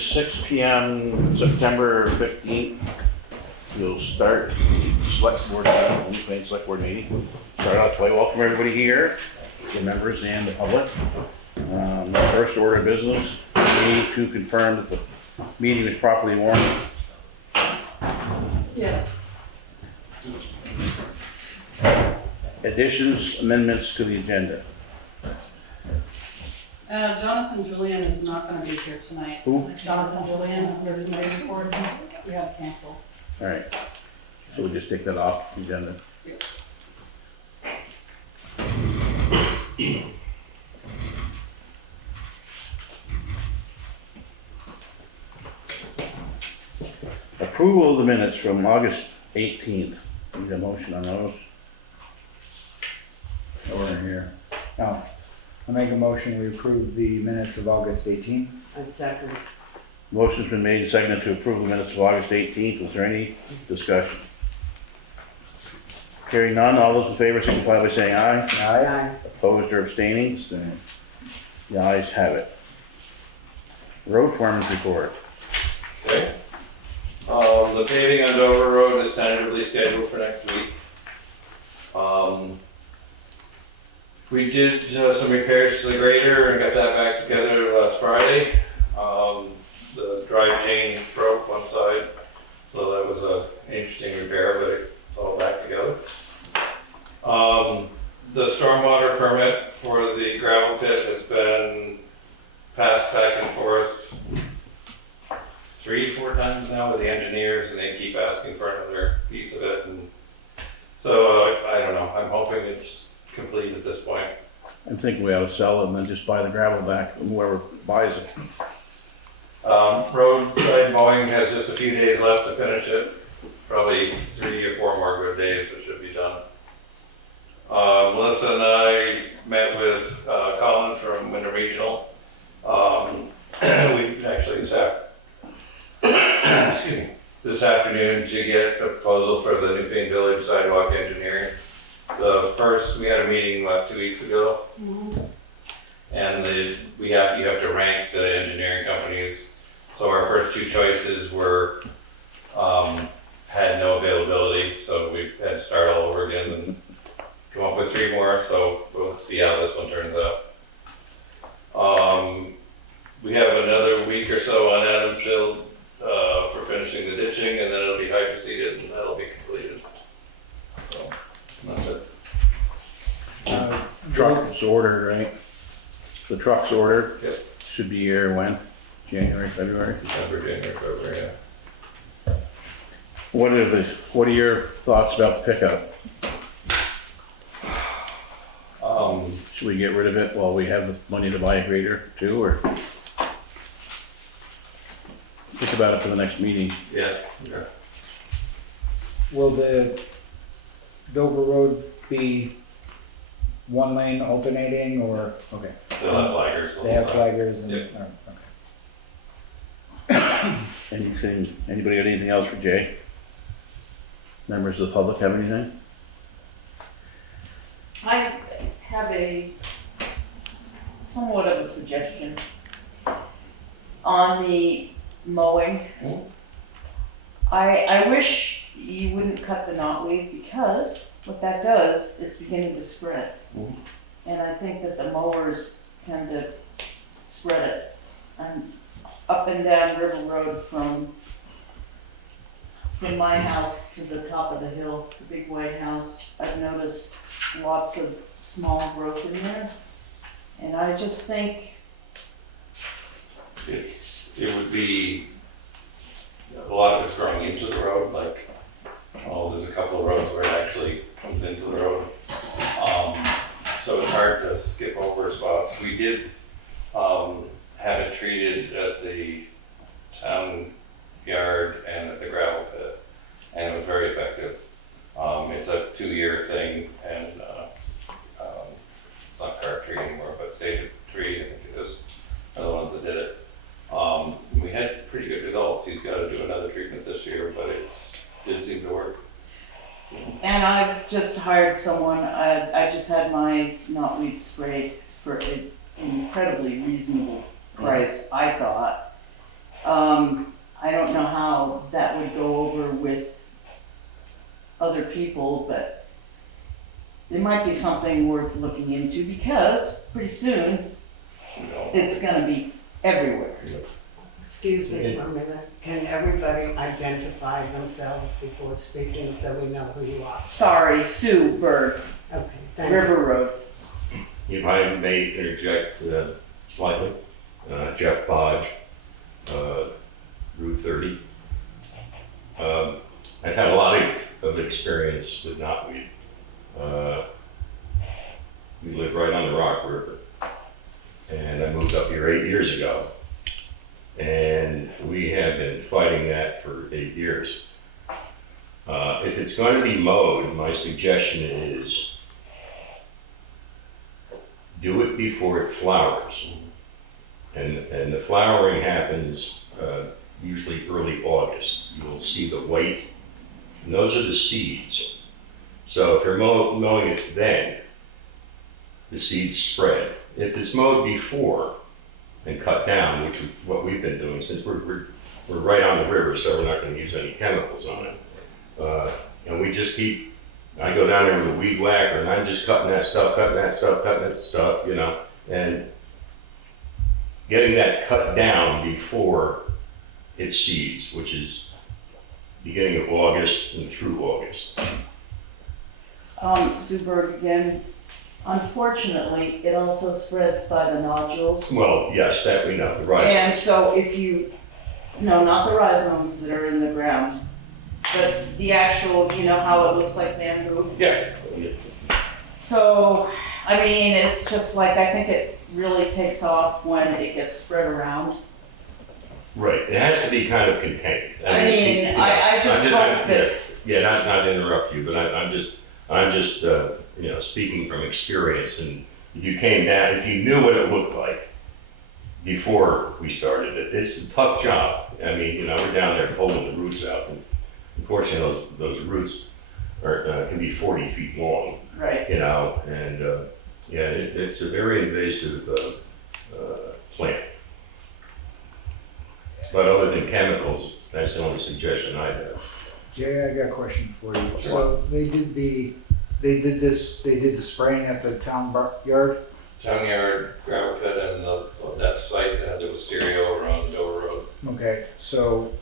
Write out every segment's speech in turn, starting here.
is 6 p.m. September 15th. We'll start the select board, Newfane Selectboard meeting. Start out the way. Welcome everybody here, the members and the public. The first order of business, we need to confirm that the meeting is properly warned. Yes. Additions, amendments to the agenda. Jonathan Julian is not going to be here tonight. Who? Jonathan Julian, your committee reports, we have to cancel. All right, so we'll just take that off the agenda. Yep. Approval of the minutes from August 18th. Need a motion on those? Over here. Oh, I make a motion, we approve the minutes of August 18th. A second. Motion's been made and seconded to approve the minutes of August 18th. Was there any discussion? Hearing none, all those in favor signify by saying aye. Aye. Opposed or abstaining? Abstain. The ayes have it. Road foreman's report. Okay. The paving on Dover Road is tentatively scheduled for next week. We did some repairs to the grader and got that back together last Friday. The drive chain broke one side, so that was an interesting repair, but it's all back together. The stormwater permit for the gravel pit has been passed back and forth 3-4 times now with the engineers, and they keep asking for another piece of it. And so I don't know. I'm hoping it's complete at this point. I'm thinking we ought to sell it and then just buy the gravel back from whoever buys it. Roadside mowing has just a few days left to finish it. Probably 3 or 4 more good days it should be done. Melissa and I met with Colin from Winter Regional. We actually this afternoon to get a proposal for the Newfane Village sidewalk engineering. We had a meeting about 2 weeks ago, and you have to rank the engineering companies. So our first 2 choices were had no availability, so we had to start all over again and come up with 3 more. So we'll see how this one turns out. We have another week or so on Adamsville for finishing the ditching, and then it'll be hydroseeded and that'll be completed. So that's it. Truck's ordered, right? The truck's ordered. Yep. Should be here when? January, February? December, January, February, yeah. What are your thoughts about the pickup? Should we get rid of it while we have the money to buy a grader too, or? Think about it for the next meeting. Yeah. Will the Dover Road be 1 lane alternating or, okay, They'll have flaggers. they have flaggers and, Yep. okay. Anybody got anything else for Jay? Members of the public have anything? I have a somewhat of a suggestion on the mowing. I wish you wouldn't cut the knotweed, because what that does is beginning to spread. And I think that the mowers tend to spread it. And up and down River Road from my house to the top of the hill, the big white house, I've noticed lots of small growth in there. And I just think, It would be, a lot of it's growing into the road, like, there's a couple of roads where it actually comes into the road. So it's hard to skip over spots. We did have it treated at the town yard and at the gravel pit, and it was very effective. It's a 2-year thing, and it's not carb tree anymore, but Sage Tree, I think it is, are the ones that did it. We had pretty good results. He's got to do another treatment this year, but it did seem to work. and I've just hired someone, I just had my knotweed sprayed for an incredibly reasonable price, I thought. I don't know how that would go over with other people, but it might be something worth looking into because pretty soon it's gonna be everywhere. Excuse me for a minute, can everybody identify themselves before speaking so we know who you are? Sorry, Sue Bird, Okay, thank you. River Road. If I may interject slightly, Jeff Bodge, Route 30. I've had a lot of experience with knotweed. We live right on the Rock River, and I moved up here 8 years ago. And we have been fighting that for 8 years. If it's going to be mowed, my suggestion is do it before it flowers. And the flowering happens usually early August. You'll see the white, and those are the seeds. So if you're mowing it then, the seeds spread. If it's mowed before and cut down, which is what we've been doing since we're right on the river, so we're not going to use any chemicals on it. And we just keep, I go down there with a weed whacker and I'm just cutting that stuff, you know, and getting that cut down before it seeds, which is beginning of August and through August. Sue Bird again, unfortunately, it also spreads by the nodules. Well, yes, that we know, the rhizomes. And so if you, no, not the rhizomes that are in the ground, but the actual, you know how it looks like bamboo? Yeah. So, I mean, it's just like, I think it really takes off when it gets spread around. Right, it has to be kind of contained. I mean, I just hope that, Yeah, not to interrupt you, but I'm just you know, speaking from experience, and if you came down, if you knew what it looked like before we started it, it's a tough job. I mean, you know, we're down there pulling the roots out, and unfortunately those roots are, can be 40 feet long, right, you know, and yeah, it's a very invasive plant. But other than chemicals, that's the only suggestion I have. Jay, I got a question for you. So they did the spraying at the town yard? Town yard, gravel pit, and that site that had the wisteria over on Dover Road. Okay, so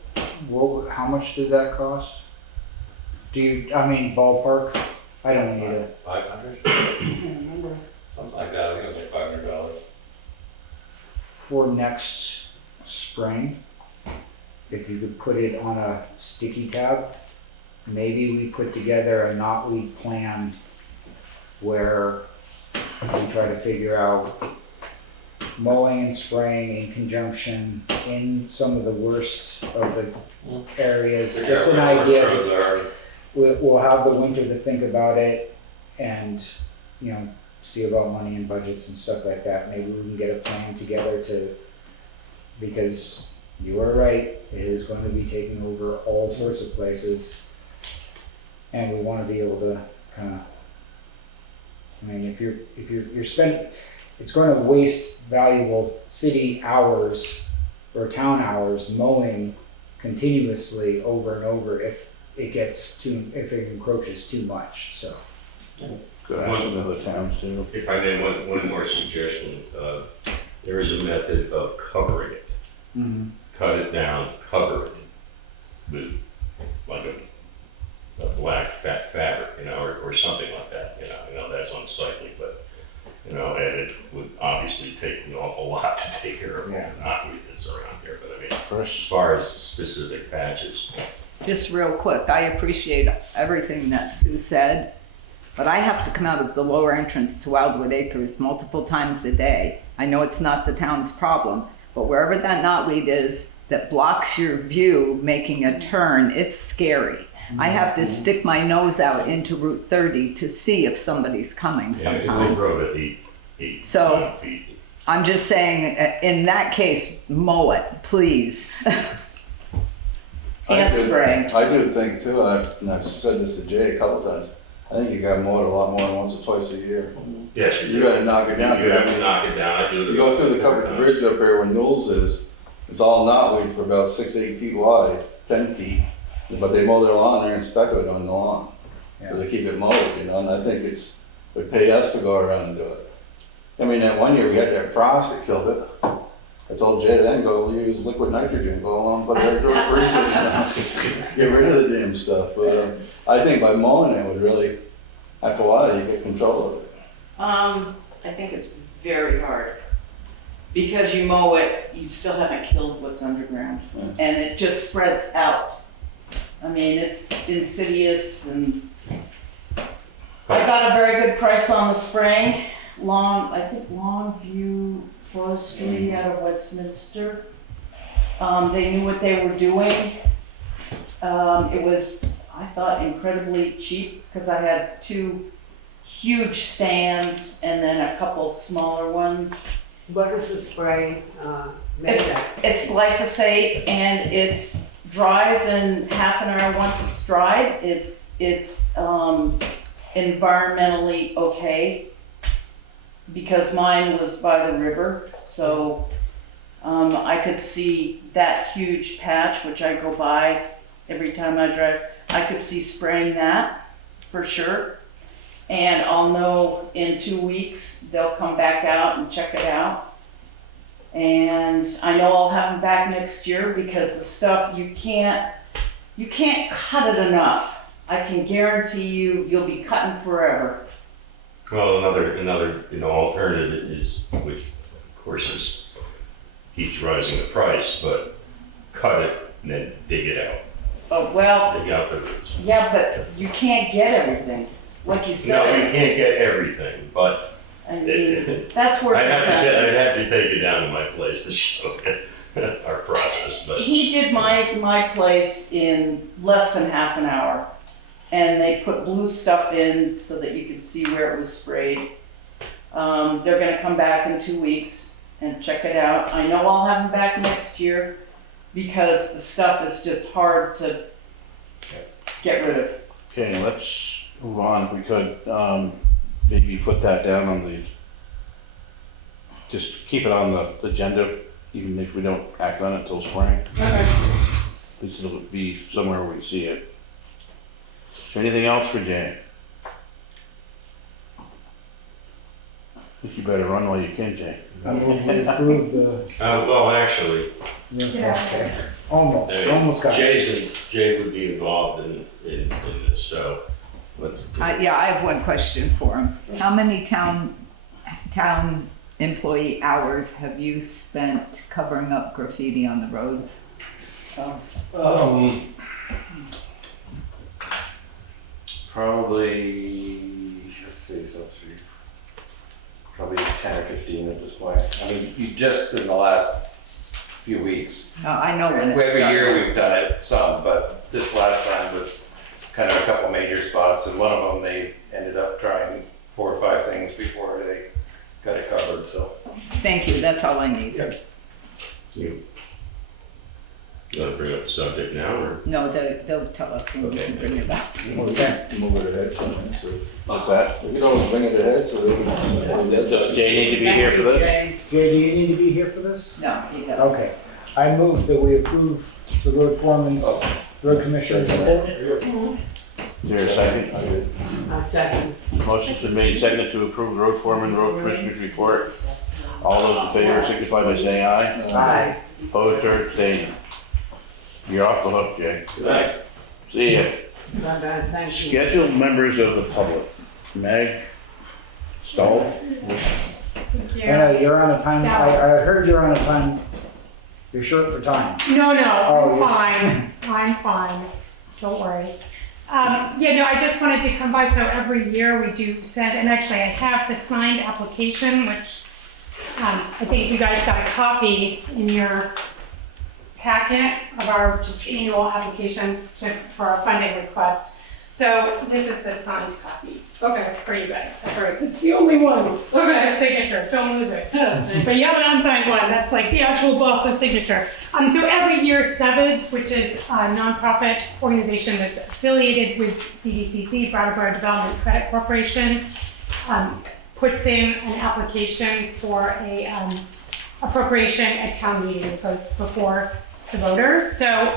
how much did that cost? Do you, I mean, ballpark? I don't need it. 500? I can't remember. Something like that, I think it was like $500. For next spring, if you could put it on a sticky tab, maybe we put together a knotweed plan where we try to figure out mowing and spraying in conjunction in some of the worst of the areas. Just an idea. We'll have the winter to think about it and, you know, see about money and budgets and stuff like that. Maybe we can get a plan together because you are right, it is going to be taking over all sorts of places. And we want to be able to kind of, I mean, if you're spending, it's going to waste valuable city hours or town hours mowing continuously over and over if it encroaches too much, so. Could ask some other towns too. If I may, one more suggestion, there is a method of covering it. Mm-hmm. Cut it down, cover it with like a black fat fabric, you know, or something like that, you know, that's unsightly, but, you know, and it would obviously take an awful lot to take care of all the knotweed that's around here, but I mean, as far as specific patches. Just real quick, I appreciate everything that Sue said, but I have to come out of the lower entrance to Wildwood Acres multiple times a day. I know it's not the town's problem, but wherever that knotweed is that blocks your view making a turn, it's scary. I have to stick my nose out into Route 30 to see if somebody's coming Yeah, sometimes. the road at 8 So- feet. I'm just saying, in that case, mow it, please. and spraying. I do think too, and I've said this to Jay a couple times, I think you gotta mow it a lot more than once or twice a year. Yes, You gotta knock it down. You have to knock it down, I do it. You go through the covered bridge up here where Knowles is, It's all knotweed for about 6, 8 feet wide, 10 feet, but they mow their lawn there and speck it on the lawn. Yeah. So they keep it mowed, you know, and I think it would pay us to go around and do it. I mean, that one year we had that frost that killed it. I told Jay then, go use liquid nitrogen, go along, put it right freezing. Get rid of the damn stuff, but I think by mowing it would really, after a while, you get control of it. I think it's very hard. Because you mow it, you still haven't killed what's underground. Yeah. And it just spreads out. I mean, it's insidious and I got a very good price on the spraying. I think Longview Forestry out of Westminster. They knew what they were doing. It was, I thought, incredibly cheap because I had 2 huge stands and then a couple smaller ones. What is the spray made of? It's glyphosate and it dries in half an hour once it's dried. It's environmentally okay because mine was by the river, so I could see that huge patch, which I go by every time I drive. I could see spraying that for sure. And I'll know in 2 weeks, they'll come back out and check it out. And I know I'll have them back next year because the stuff, you can't cut it enough. I can guarantee you'll be cutting forever. Well, another alternative is, which of course keeps rising the price, but cut it and then dig it out. Oh, well, Dig out the roots. yeah, but you can't get everything. Like you No, said, you can't get everything, but I mean, that's where I'd the have to take it down to my place to show our process, but. He did my place in less than half an hour. And they put blue stuff in so that you could see where it was sprayed. They're gonna come back in 2 weeks and check it out. I know I'll have them back next year because the stuff is just hard to get rid of. Okay, let's move on if we could. Maybe put that down on the, just keep it on the agenda, even if we don't act on it till spring. Okay. At least it'll be somewhere where we see it. Is there anything else for Jay? I think you better run while you can, Jay. I move we approve the. Well, actually, Okay. Almost got it. Jay would be involved in this, so let's. Yeah, I have one question for him. How many town employee hours have you spent covering up graffiti on the roads? Probably, let's see, so 3, probably 10 or 15 at this point. I mean, you just in the last few weeks. I know when it's Every year started. we've done it some, but this last time was kind of a couple major spots, and one of them they ended up trying 4 or 5 things before they got it covered, so. Thank you, that's all I need. Yeah. You want to bring up the subject now, or? No, they'll tell us when we Okay, can bring it back. Okay. Move it ahead, so What's that? we can always bring it ahead so they can. Does Jay need to be here for this? Thank Jay, do you need to be here for this? you, Jay. No, he doesn't. Okay. I move that we approve the road foreman's, road commissioner's report. Is there a second? I did. A second. Motion's been made, seconded to approve the road foreman, road commissioner's report. All those in favor signify by saying aye. Aye. Opposed or abstaining? You're off the hook, Jay. Good night. See ya. Bye-bye, thank you. Scheduled members of the public. Meg, Staloff. Thank you. Anna, you're on a time, I heard you're on a time, you're short for time. No, Oh, I'm yeah. fine. I'm fine. Don't worry. I just wanted to come by. So every year we do send, and actually I have the signed application, which I think you guys got a copy in your packet of our just annual application for our funding request. So this is the signed copy. Okay, for you guys. It's the only one. Okay, signature. Don't lose it. But you have an unsigned one. That's like the actual boss's signature. So every year, SEVIDS, which is a nonprofit organization that's affiliated with BDCC, Brattleboro Development Credit Corporation, puts in an application for a appropriation at town meeting. It goes before the voters. So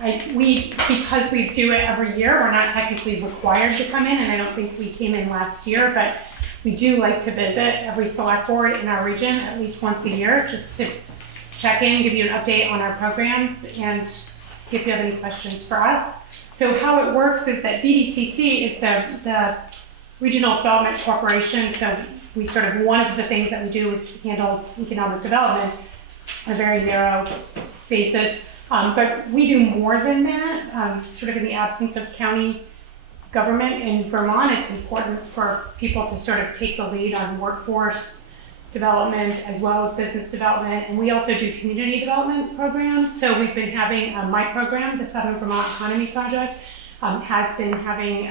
because we do it every year, we're not technically required to come in, and I don't think we came in last year, but we do like to visit every select board in our region at least once a year, just to check in, give you an update on our programs, and see if you have any questions for us. So how it works is that BDCC is the Regional Development Corporation. So we sort of, one of the things that we do is handle economic development on a very narrow basis. But we do more than that. Sort of in the absence of county government in Vermont, it's important for people to sort of take the lead on workforce development as well as business development. And we also do community development programs. So we've been having my program, the Southern Vermont Economy Project, has been having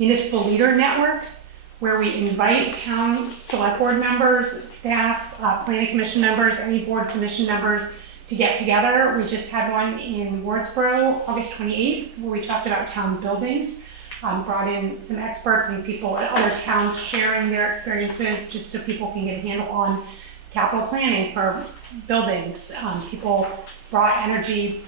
municipal leader networks where we invite town select board members, staff, planning commission members, any board commission members to get together. We just had one in Wardsboro, August 28th, where we talked about town buildings. Brought in some experts and people at other towns sharing their experiences just so people can get a handle on capital planning for buildings. People brought energy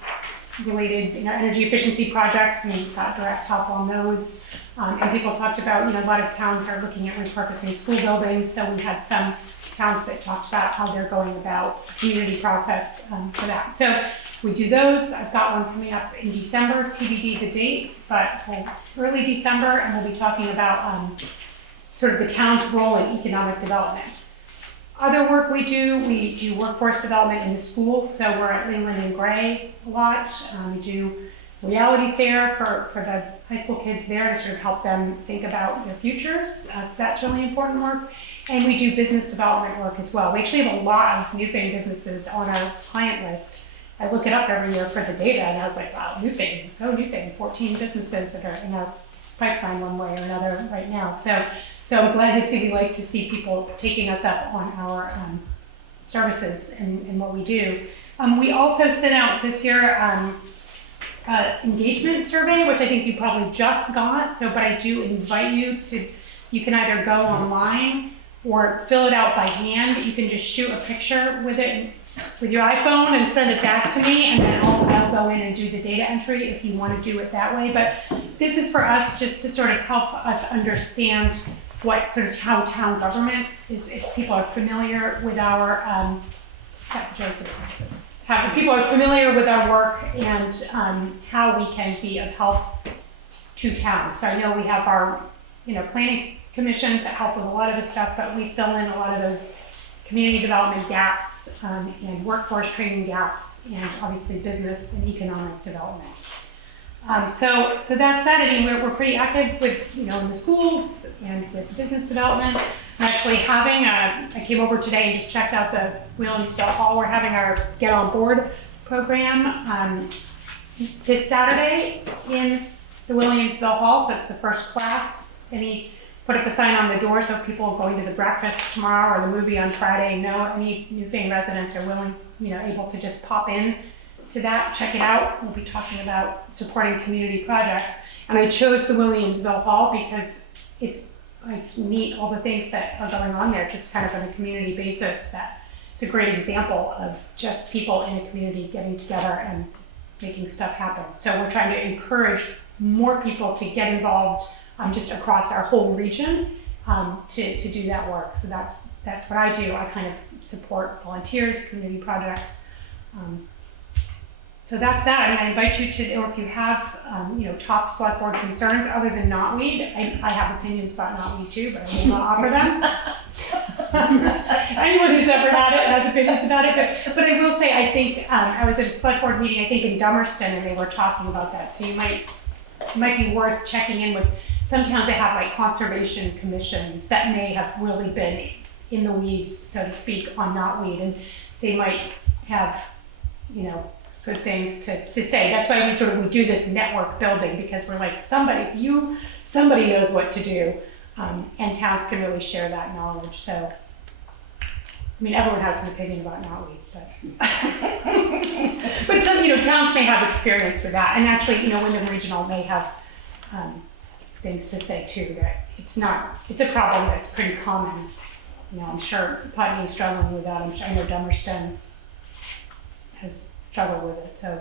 related, energy efficiency projects and got direct help on those. And people talked about, a lot of towns are looking at repurposing school buildings. So we had some towns that talked about how they're going about the community process for that. So we do those. I've got one coming up in December, TBD the date, but early December, and we'll be talking about sort of the town's role in economic development. Other work we do workforce development in the schools, so we're at Leland and Gray a lot. We do reality fair for the high school kids there to sort of help them think about their futures, so that's really important work. And we do business development work as well. We actually have a lot of Newfane businesses on our client list. I look it up every year for the data, and I was like, wow, Newfane, 14 businesses that are in our pipeline one way or another right now. So I'm glad to see, we like to see people taking us up on our services and what we do. We also sent out this year engagement survey, which I think you probably just got. But I do invite you to, you can either go online or fill it out by hand. You can just shoot a picture with it with your iPhone and send it back to me, and then I'll go in and do the data entry if you want to do it that way. But this is for us just to sort of help us understand what sort of how town government is, if people are familiar with our people are familiar with our work and how we can be of help to towns. So I know we have our planning commissions that help with a lot of this stuff, but we fill in a lot of those community development gaps and workforce training gaps, and obviously business and economic development. So that's that. I mean, we're pretty active with, in the schools and with business development. I'm actually having I came over today and just checked out the Williamsville Hall. We're having our Get On Board program this Saturday in the Williamsville Hall. So it's the first class. Put up a sign on the door so if people are going to the breakfast tomorrow or the movie on Friday know any Newfane residents are willing, able to just pop in to that, check it out. We'll be talking about supporting community projects. And I chose the Williamsville Hall because it's neat, all the things that are going on there, just kind of on a community basis. That it's a great example of just people in a community getting together and making stuff happen. So we're trying to encourage more people to get involved just across our whole region to do that work. So that's what I do. I kind of support volunteers, community projects. So that's that. I mean, I invite you to, or if you have, top select board concerns other than knotweed, I have opinions about knotweed too, but I will not offer them. Anyone who's ever had it has opinions about it. But I will say, I think, I was at a select board meeting, I think in Dummerston, and they were talking about that. So it might be worth checking in with. Some towns that have like conservation commissions that may have really been in the weeds, so to speak, on knotweed, and they might have, good things to say. That's why we do this network building, because we're like, somebody knows what to do, and towns can really share that knowledge. So, I mean, everyone has an opinion about knotweed, but some, towns may have experience with that, and actually, Wyndham Regional may have things to say too. That it's a problem that's pretty common I'm sure Putney's struggling with that. I know Dummerston has struggled with it. So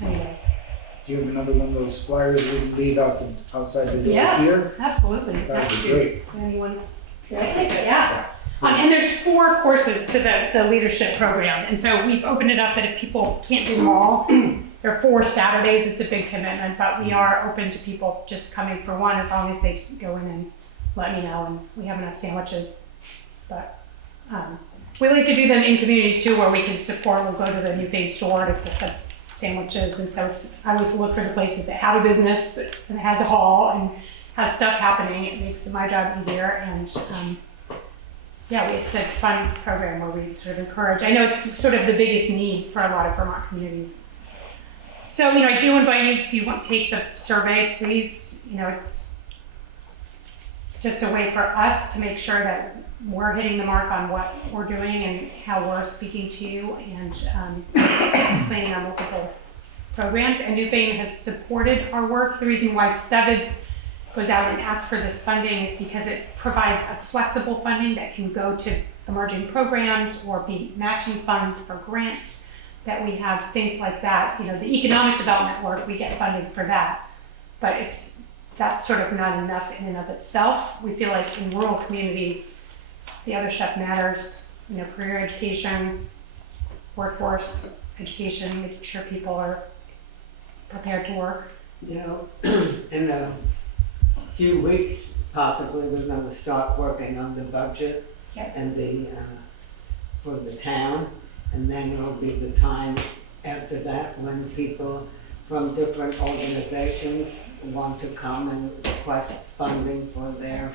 anyway, Do you have another one of those flyers we can leave outside the door Yeah. here? absolutely. That would be great. Anyone? I take it, yeah. And there's 4 courses to the leadership program. And so we've opened it up that if people can't do them all, there are 4 Saturdays. It's a big commitment, but we are open to people just coming for one as long as they go in and let me know. And we have enough sandwiches. But we like to do them in communities too, where we can support. We'll go to the Newfane store to get the sandwiches. And so I always look for the places that have a business and has a hall and has stuff happening. It makes my job easier. And yeah, it's a fun program where we sort of encourage. I know it's sort of the biggest need for a lot of Vermont communities. So, I do invite you, if you want to take the survey, please, it's just a way for us to make sure that we're hitting the mark on what we're doing and how we're speaking to you and explaining our multiple programs. And Newfane has supported our work. The reason why SEVIDS goes out and asks for this funding is because it provides a flexible funding that can go to emerging programs or be matching funds for grants that we have, things like that. The economic development work, we get funding for that, but that's sort of not enough in and of itself. We feel like in rural communities, the other stuff matters, career education, workforce education, making sure people are prepared to work. In a few weeks, possibly, we're gonna start working on the budget Yep. and for the town. And then it'll be the time after that when people from different organizations want to come and request funding for their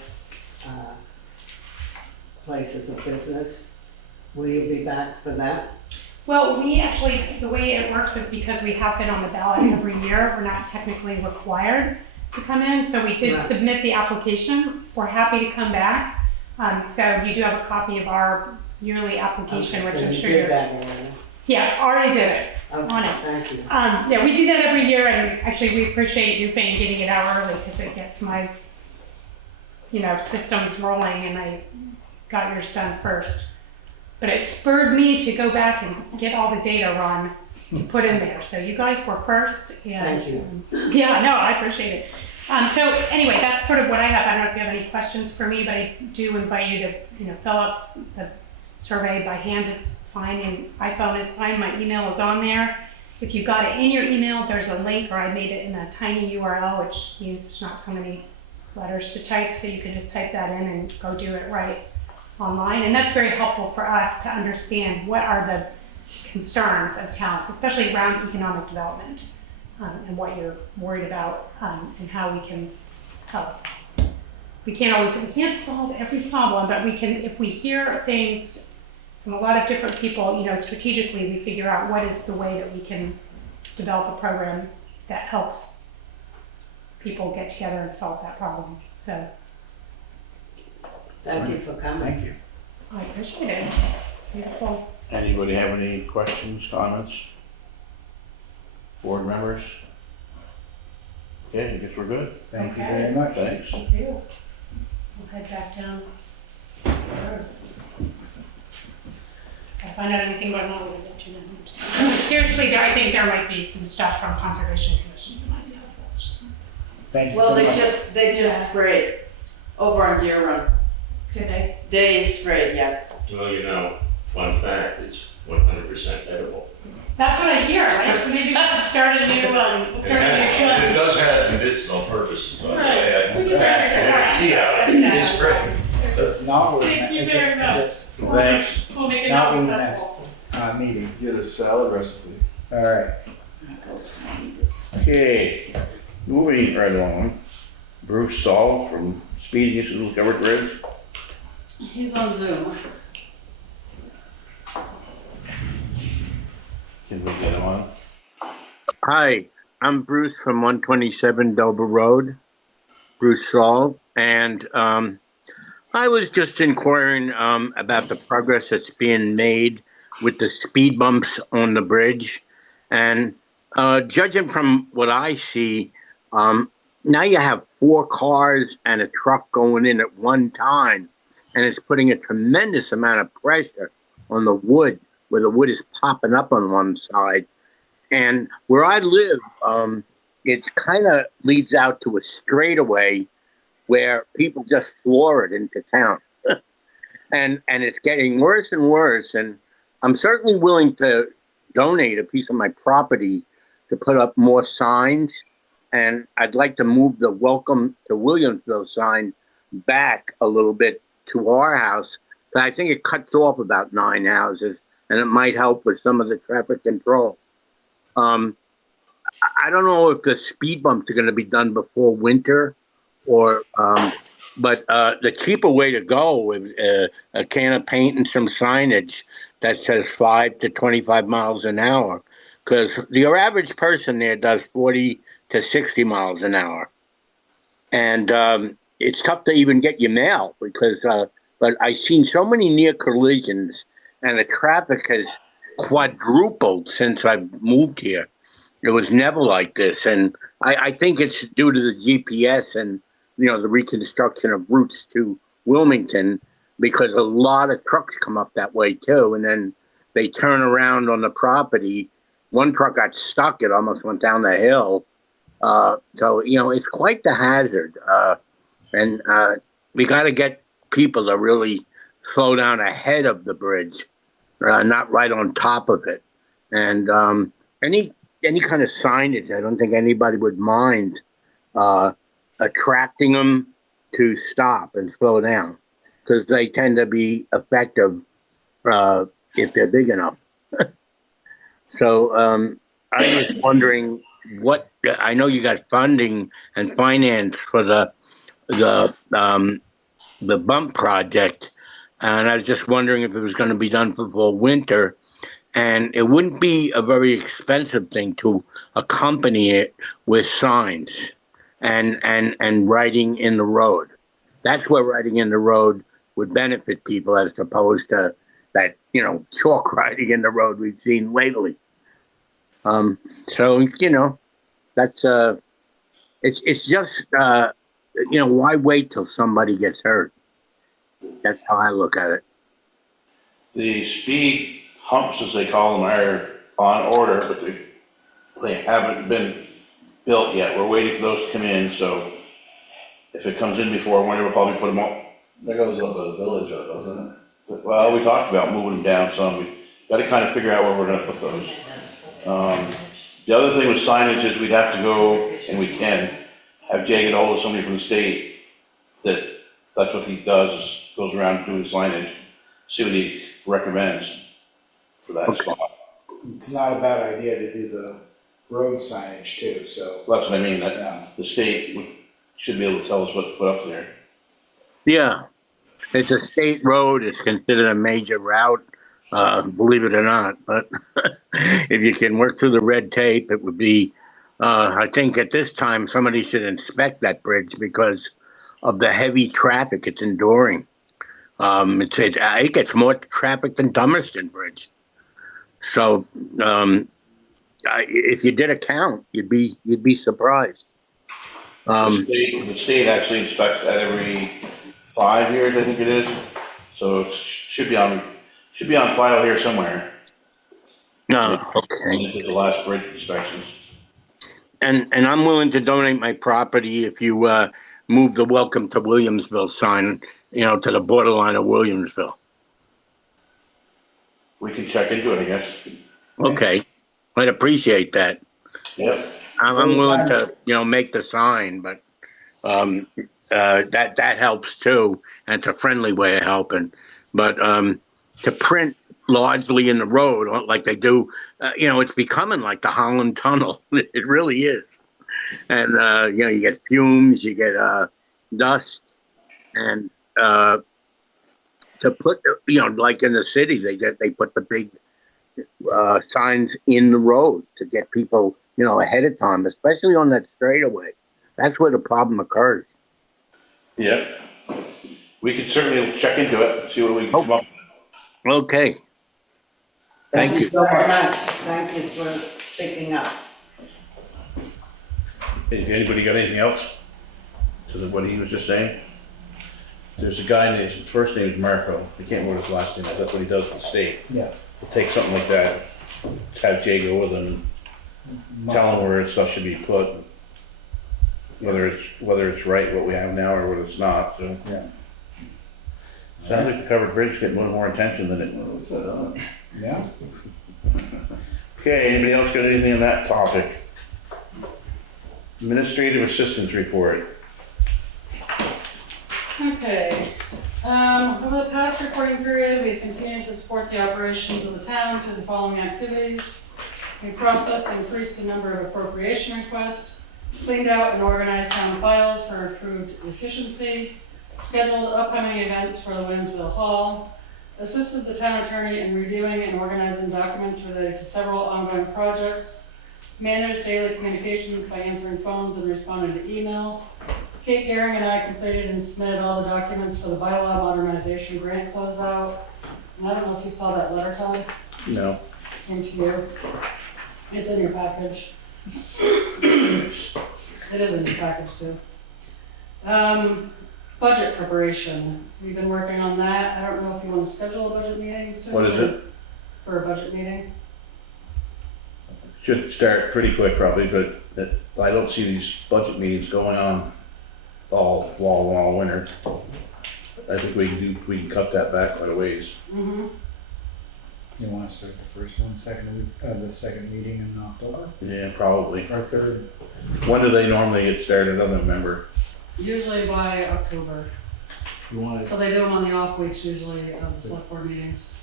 places of business. Will you be back for that? Well, we actually, the way it works is because we have been on the ballot every year, we're not technically required to come in. So we did Right. submit the application. We're happy to come back. So you do have a copy of our yearly application, Okay, which so I'm you sure did you're. that already. Yeah, already did it. Okay, On it. thank you. Yeah, we do that every year, and actually we appreciate Newfane getting it out early because it gets my, systems rolling, and I got yours done first. But it spurred me to go back and get all the data run to put in there. So you guys were first, and Thank you. yeah, no, I appreciate it. So anyway, that's sort of what I have. I don't know if you have any questions for me, but I do invite you to, fill out the survey by hand is fine, and iPhone is fine. My email is on there. If you got it in your email, there's a link, or I made it in a tiny URL, which means there's not so many letters to type, so you can just type that in and go do it right online. And that's very helpful for us to understand what are the concerns of towns, especially around economic development, and what you're worried about, and how we can help. We can't solve every problem, but we can, if we hear things from a lot of different people, strategically we figure out what is the way that we can develop a program that helps people get together and solve that problem. So Thank you for coming. Thank you. I appreciate it. It's beautiful. Anybody have any questions, comments? Board members? Okay, I guess we're good. Thank you Okay. very much. Thanks. Thank you. We'll head back down. If I find out anything going on, we'll let you know. Seriously, I think there might be some stuff from conservation commissions that might be helpful. So. Thank you Well, so they much. just Yeah. sprayed over on Deer Run. Did they? They sprayed, yeah. Well, fun fact, it's 100% edible. That's what I hear, right? So maybe we should start a new, we'll start a new trend. It does have medicinal purposes, by the way. Right. We can start a new And tea out, trend. it's great. It's not what Thank you it's very much. Thanks. We'll make it Now a we festival. meeting. Get a salad recipe. All right. Okay, moving right along. Bruce Saul from Speeding Issues Covered Bridge. He's on Zoom. Can we get him on? Hi, I'm Bruce from 127 Dover Road, Bruce Saul, and I was just inquiring about the progress that's being made with the speed bumps on the bridge. And judging from what I see, now you have 4 cars and a truck going in at one time. and it's putting a tremendous amount of pressure on the wood, where the wood is popping up on one side. And where I live, it kind of leads out to a straightaway where people just floor it into town. and it's getting worse and worse. And I'm certainly willing to donate a piece of my property to put up more signs. And I'd like to move the welcome to Williamsville sign back a little bit to our house. But I think it cuts off about 9 houses, and it might help with some of the traffic control. I don't know if the speed bumps are going to be done before winter, or but the cheaper way to go is a can of paint and some signage that says 5 to 25 miles an hour, because the average person there does 40 to 60 miles an hour, and it's tough to even get your mail because. But I've seen so many near collisions, and the traffic has quadrupled since I've moved here. It was never like this, and I think it's due to the GPS and the reconstruction of routes to Wilmington, because a lot of trucks come up that way too, and then they turn around on the property. One truck got stuck; it almost went down the hill. So it's quite the hazard, and we got to get people to really slow down ahead of the bridge, not right on top of it. And any kind of signage, I don't think anybody would mind attracting them to stop and slow down, because they tend to be effective if they're big enough. So I was wondering I know you got funding and finance for the bump project, and I was just wondering if it was going to be done for winter, and it wouldn't be a very expensive thing to accompany it with signs and writing in the road. That's where writing in the road would benefit people, as opposed to that chalk writing in the road we've seen lately. So that's it's just why wait till somebody gets hurt? That's how I look at it. The speed humps, as they call them, are on order, but they haven't been built yet. We're waiting for those to come in, so if it comes in before winter, we'll probably put them up. That goes up by the village, doesn't it? Well, we talked about moving them down some. We got to kind of figure out where we're going to put those. The other thing with signage is we'd have to go, and we can, have Jay get hold of somebody from the state that's what he does, is goes around doing signage, see what he recommends for that spot. It's not a bad idea to do the road signage too, so. Well, that's what I mean, that the state should be able to tell us what to put up there. Yeah, it's a state road. It's considered a major route, believe it or not. But if you can work through the red tape, it would be. I think at this time somebody should inspect that bridge because of the heavy traffic it's enduring. It gets more traffic than Dummerston Bridge. So if you did a count, you'd be surprised. The state actually inspects that every 5 years, I think it is. So it should be on file here somewhere. No, okay. They did the last bridge inspections. And I'm willing to donate my property if you move the Welcome to Williamsville sign, to the borderline of Williamsville. We can check into it, I guess. Okay, I'd appreciate that. Yes. I'm willing to, make the sign, but that helps too, and it's a friendly way of helping. But to print largely in the road like they do, it's becoming like the Holland Tunnel. It really is. And you get fumes, you get dust, and to put like in the city, they put the big signs in the road to get people ahead of time, especially on that straightaway. That's where the problem occurs. Yeah, we could certainly check into it, see what we can come up with. Okay. Thank you. So much. Thank you for speaking up. If anybody got anything else to what he was just saying? there's a guy named, his first name is Marco, I can't remember his last name, that's what he does for the state. Yeah. He'll take something like that, have Jay go with him, tell him where stuff should be put. Whether it's right, what we have now, or whether it's not, so. Yeah. Sounds like the covered bridge is getting a little more attention than it. Well, what's that on? Yeah. Okay, anybody else got anything on that topic? Administrative assistance report. Okay. Over the past reporting period, we've continued to support the operations of the town through the following activities. We processed and increased the number of appropriation requests, cleaned out and organized town files for improved efficiency, scheduled upcoming events for the Williamsville Hall, assisted the town attorney in reviewing and organizing documents related to several ongoing projects, managed daily communications by answering phones and responding to emails. Kate Gehring and I completed and submitted all the documents for the bylaw modernization grant closeout. And I don't know if you saw that letter, Todd, No. came to you. It's in your package. It is in your package too. Budget preparation. We've been working on that. I don't know if you want to schedule a budget meeting soon. What is it? For a budget meeting. Should start pretty quick probably, but I don't see these budget meetings going on all winter. I think we can cut that back quite a ways. Mm-hmm. You want to start the first one, the second meeting in October? Yeah, probably. Or third? When do they normally get started? I don't remember. Usually by October. You want to So they do them on the off weeks usually of the select board meetings.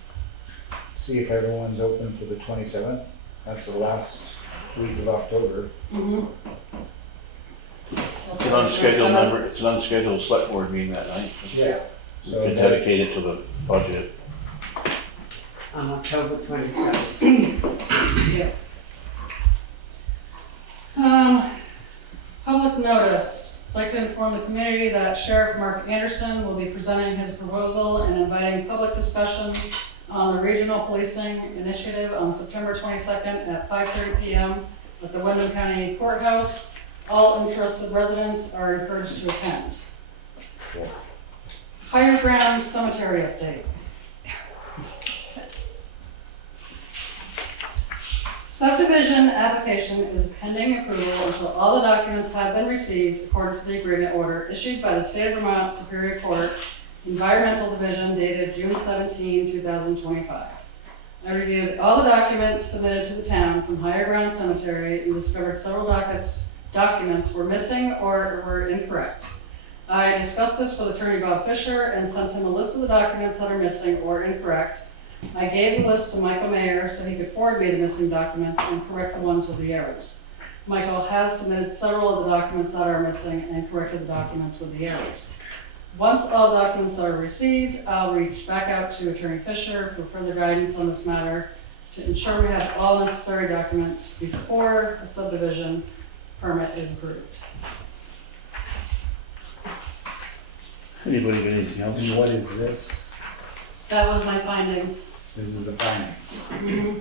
see if everyone's open for the 27th? That's the last week of October. Mm-hmm. It's an unscheduled select board meeting that night. Yeah. So we can dedicate it to the budget. On October 27th. Yeah. Public notice. I'd like to inform the community that Sheriff Mark Anderson will be presenting his proposal and inviting public discussion on the regional policing initiative on September 22nd at 5:30 p.m. at the Windham County Courthouse. All interested residents are encouraged to attend. Higher Ground Cemetery update. Subdivision application is pending approval until all the documents have been received according to the agreement order issued by the State of Vermont Superior Court Environmental Division dated June 17, 2025. I reviewed all the documents submitted to the town from Higher Ground Cemetery and discovered several documents were missing or were incorrect. I discussed this with Attorney Bob Fisher and sent him a list of the documents that are missing or incorrect. I gave the list to Michael Mayer so he could forward me the missing documents and correct the ones with the errors. Michael has submitted several of the documents that are missing and corrected the documents with the errors. Once all documents are received, I'll reach back out to Attorney Fisher for further guidance on this matter to ensure we have all necessary documents before the subdivision permit is approved. Anybody got anything else? And what is this? That was my findings. This is the findings. Mm-hmm.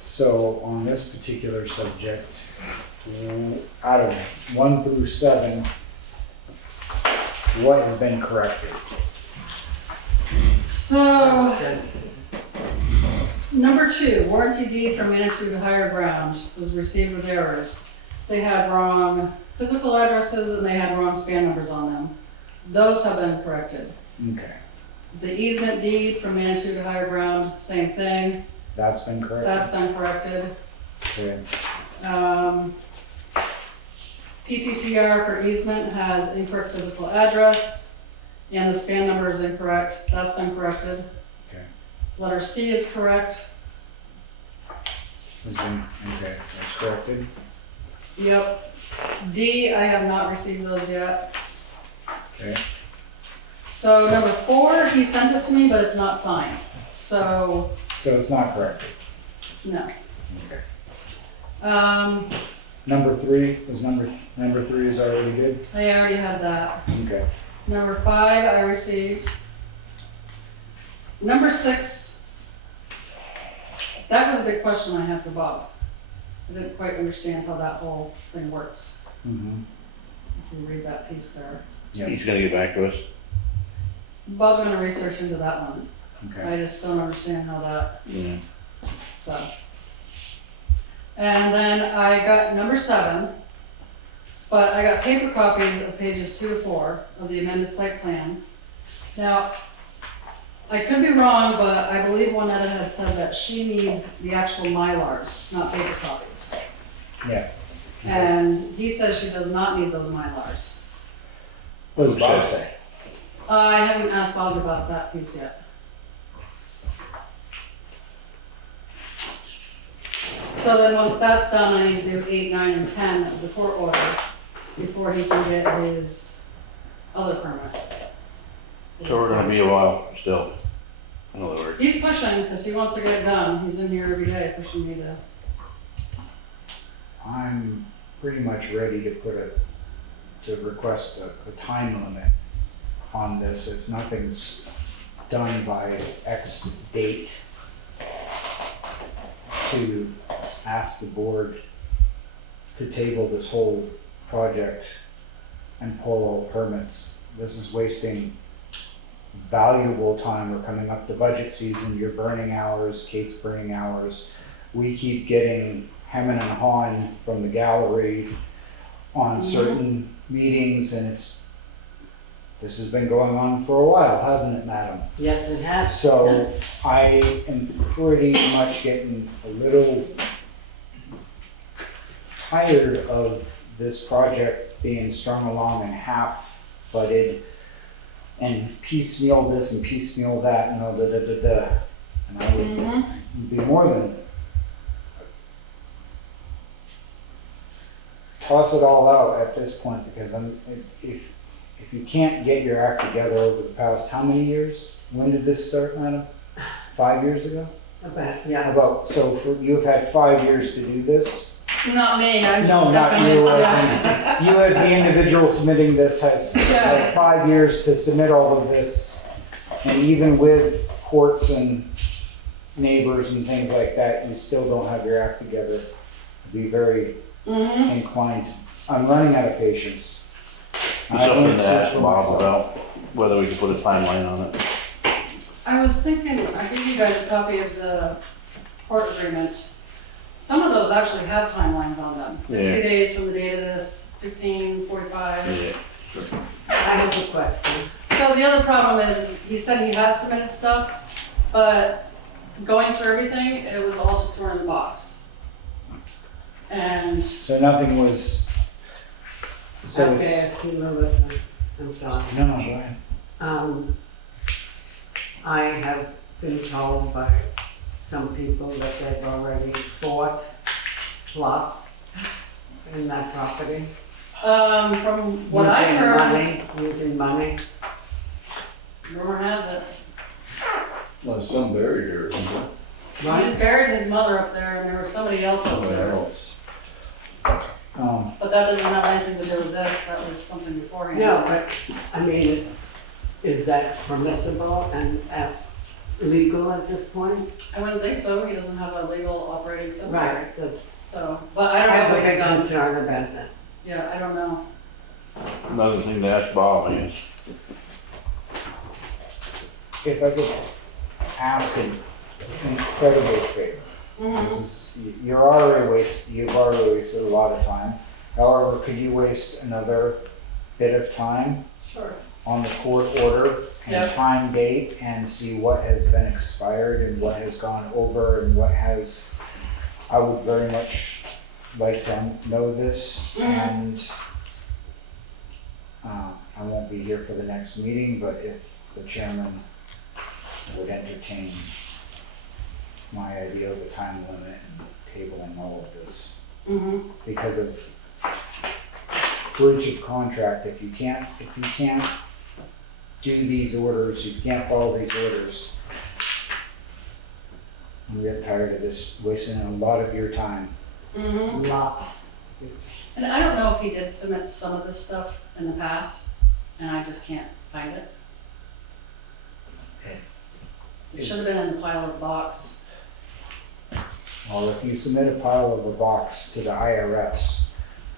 So on this particular subject, out of 1 through 7, what has been corrected? So, number 2, warranty deed from Manitou to Higher Ground was received with errors. They had wrong physical addresses and they had wrong span numbers on them. Those have been corrected. Okay, The easement deed from Manitou to Higher Ground, same thing. that's been corrected. That's been corrected. Okay. PTTR for easement has incorrect physical address, and the span number is incorrect. That's been corrected. Okay. Letter C is correct. Okay, that's corrected. Yep. D, I have not received those yet. Okay. So number 4, he sent it to me, but it's not signed. So, So it's not corrected. no. Okay. Number 3 is number 3 is already good. I already had that. Okay. Number 5, I received. Number 6, that was a big question I had for Bob. I didn't quite understand how that whole thing works. Mm-hmm. If you read that piece there. Yeah. He's gonna get back to us. Bob's gonna research into that one. Okay. I just don't understand how that, Yeah. so. And then I got number 7, but I got paper copies of pages 2 to 4 of the amended site plan. Now, I could be wrong, but I believe Juanetta had said that she needs the actual Mylars, not paper copies. Yeah. And he says she does not need those Mylars. What does Bob say? I haven't asked Bob about that piece yet. So then once that's done, I need to do 8, 9, and 10 of the court order before he can get his other permit. So we're gonna be a while still, in other words. He's pushing because he wants to get it done. He's in here every day pushing me to. I'm pretty much ready to request a time limit on this. If nothing's done by X date, to ask the board to table this whole project and pull all permits. This is wasting valuable time. We're coming up to budget season. You're burning hours, Kate's burning hours. We keep getting hemming and hawing from the gallery on certain meetings, and this has been going on for a while, hasn't it, madam? Yes, it has. So I am pretty much getting a little tired of this project being strung along and half-butted and piecemeal this and piecemeal that, and and I would be more than toss it all out at this point, because if you can't get your act together over the past, how many years? When did this start, madam? 5 years ago? So you've had 5 years to do this? Not me, I'm just No, not stepping you. in. You as the individual submitting this has had 5 years to submit all of this. And even with courts and neighbors and things like that, you still don't have your act together. I'd be very inclined. I'm running out of patience. It's something to ask Bob about, whether we can put a timeline on it. I was thinking, I gave you guys a copy of the court agreement. Some of those actually have timelines on them. 60 days from the date of this, 1545. Yeah, sure. I have a question. So the other problem is he said he has submitted stuff, but going through everything, it was all just thrown in the box. And So nothing was, so Okay, it's, ask you, Melissa. I'm sorry. no, go ahead. I have been told by some people that they've already bought plots in that property. from what I heard, Using money. rumor has it. Well, some buried here, isn't there? He's buried his mother up there, and there was somebody else up Somewhere there. else. But that doesn't have anything to do with this. That was something beforehand. No, but, I mean, is that permissible and legal at this point? I wouldn't think so. He doesn't have a legal operating cemetery. Right, that's, So, but I I don't know have a what he's big done. concern about that. Yeah, I don't know. Another thing to ask Bob is, If I could ask an incredible favor. This is, you've already wasted a lot of time. However, could you waste another bit of time Sure. on the court order and Yep. time date and see what has been expired and what has gone over and what has, I would very much like to know this, and I won't be here for the next meeting, but if the chairman would entertain my idea of a time limit and tabling all of this. Because of breach of contract, if you can't do these orders, if you can't follow these orders, I'm getting tired of this, wasting a lot of your time. Lot. And I don't know if he did submit some of this stuff in the past, and I just can't find it. It should have been in the pile of the box. Well, if you submit a pile of a box to the IRS,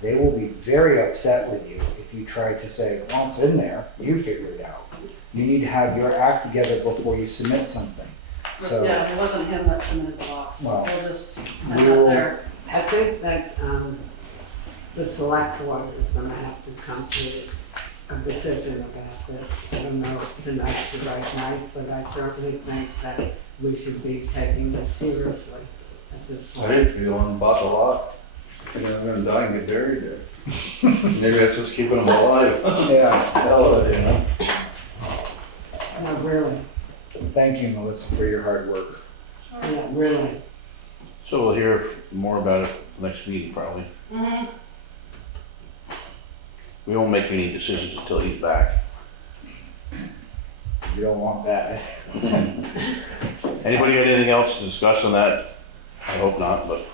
they will be very upset with you if you try to say, well, it's in there, you figure it out. You need to have your act together before you submit something. So, Yeah, it wasn't him that submitted the box. Well, We'll just put we'll- that there. I think that, the select board is gonna have to come to a decision about this. I don't know if tonight's the right night, but I certainly think that we should be taking this seriously at this I point. hate to be the one who bought the lot. Thinking I'm gonna die and get buried there. Maybe that's what's keeping them alive. yeah, Hell of it, you know? No, really, thank you, Melissa, for your hard work. yeah, really. So we'll hear more about it next meeting probably. Mm-hmm. We won't make any decisions until he's back. You don't want that. Anybody got anything else to discuss on that? I hope not, but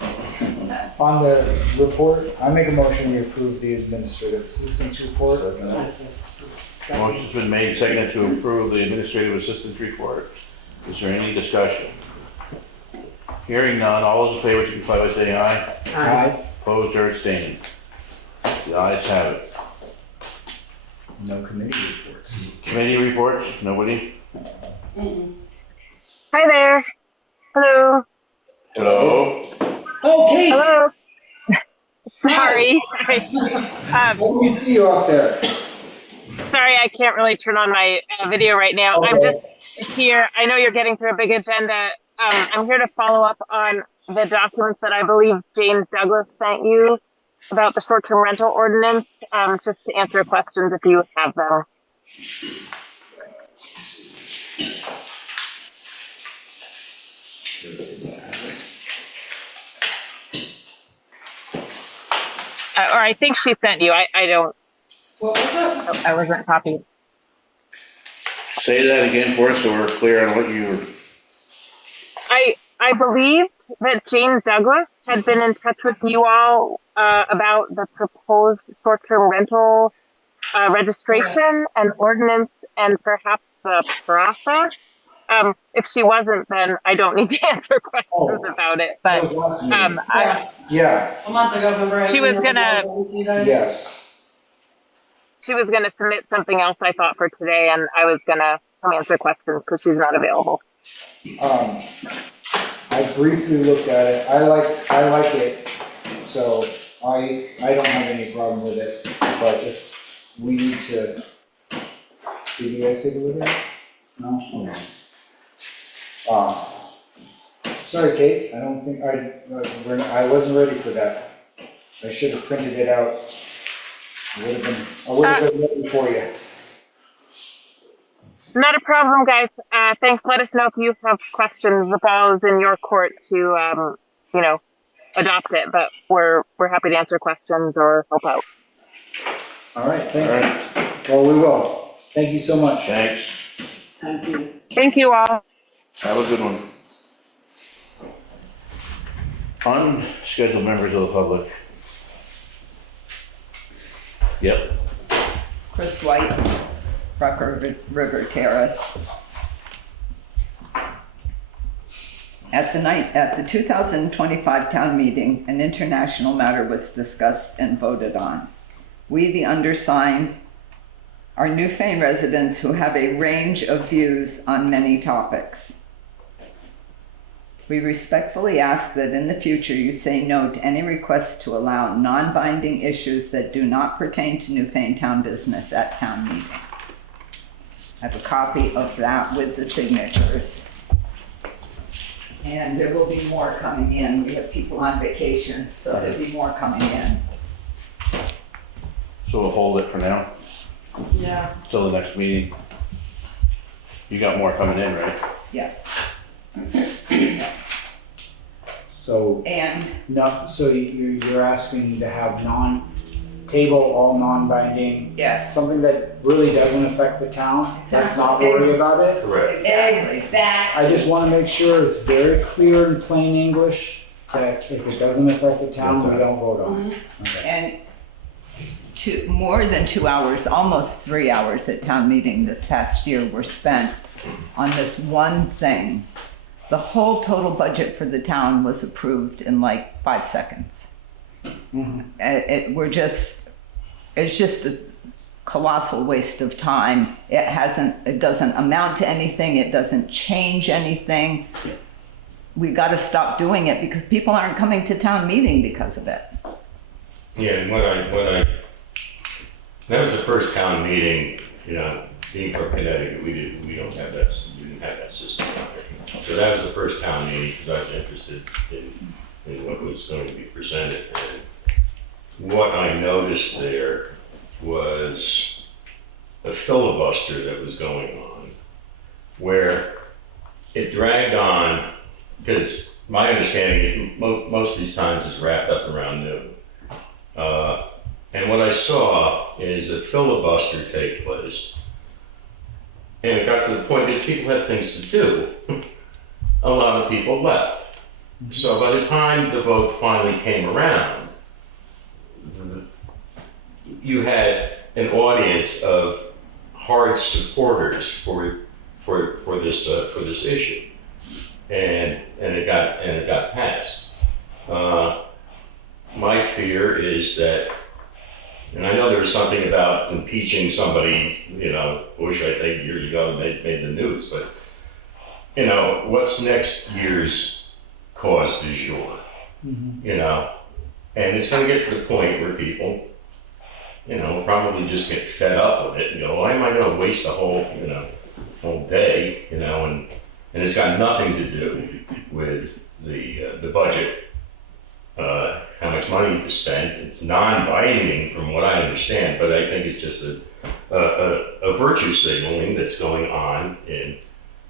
On the report, I make a motion we approve the administrative assistance report. Second. That's it. motion's been made, seconded to approve the administrative assistance report. Is there any discussion? Hearing none, all those in favor signify by saying aye. Aye. Opposed or abstained? The ayes have it. No committee reports. Committee reports, nobody? Mm-mm. Hi there. Hello. Hello? Okay. Hello. Sorry. I can see you up there. Sorry, I can't really turn on my video right now. I'm just here. I know you're getting through a big agenda. I'm here to follow up on the documents that I believe James Douglas sent you about the short-term rental ordinance, just to answer questions if you have them. Or I think she sent you. I don't. What was it? I wasn't copied. Say that again for us so we're clear on what you... I believed that James Douglas had been in touch with you all about the proposed short-term rental registration and ordinance and perhaps the process. If she wasn't, then I don't need to answer questions about it. But That was last meeting. yeah, Yeah, A month ago, remember? I She was emailed gonna- all of you guys? yes. she was going to submit something else I thought for today, and I was going to come answer questions because she's not available. I briefly looked at it. I like it, so I don't have any problem with it. But if we need to, did you guys take a look at it? No? Okay. Sorry, Kate, I don't think I wasn't ready for that. I should have printed it out. I would have been ready for you. Not a problem, guys. Thanks. Let us know if you have questions. The ball is in your court to, adopt it. But we're happy to answer questions or help out. All right, All thank you. right, Well, we will. Thank you so much. thanks. Thank you. Thank you all. Have a good one. Unscheduled members of the public. Yep. Chris White, Rucker River Terrace. At the 2025 town meeting, an international matter was discussed and voted on. We, the undersigned, are Newfane residents who have a range of views on many topics. We respectfully ask that in the future you say no to any requests to allow non-binding issues that do not pertain to Newfane town business at town meeting. I have a copy of that with the signatures. And there will be more coming in. We have people on vacation, so there'll be more coming in. So we'll hold it for now, Yeah. till the next meeting. You got more coming in, right? Yeah. So, And no, so you're asking to have table all non-binding, yes. something that really doesn't affect the town? Let's not worry about it? Correct. Exactly. I just wanna make sure it's very clear in plain English that if it doesn't affect the town, we don't vote on it. Okay. And more than 2 hours, almost 3 hours at town meeting this past year were spent on this one thing. The whole total budget for the town was approved in like 5 seconds. Mhm. It's just colossal waste of time. It doesn't amount to anything. It doesn't change anything. We got to stop doing it because people aren't coming to town meeting because of it. Yeah, and that was the first town meeting, you know, being from Connecticut, we didn't have that system out there. So that was the first town meeting because I was interested in what was going to be presented. And what I noticed there was a filibuster that was going on where it dragged on, because my understanding is most of these times is wrapped up around noon. And what I saw is a filibuster take place. And it got to the point because people have things to do. A lot of people left. So by the time the vote finally came around, you had an audience of hard supporters for this issue, and it got passed. My fear is that, and I know there was something about impeaching somebody, you know, Bush, I think years ago made the news, but you know, what's next year's cause du jour? You know, and it's going to get to the point where people, you know, probably just get fed up with it. You know, why am I going to waste a whole day? You know, and it's got nothing to do with the budget, how much money to spend. It's non-binding from what I understand, but I think it's just a virtue signaling that's going on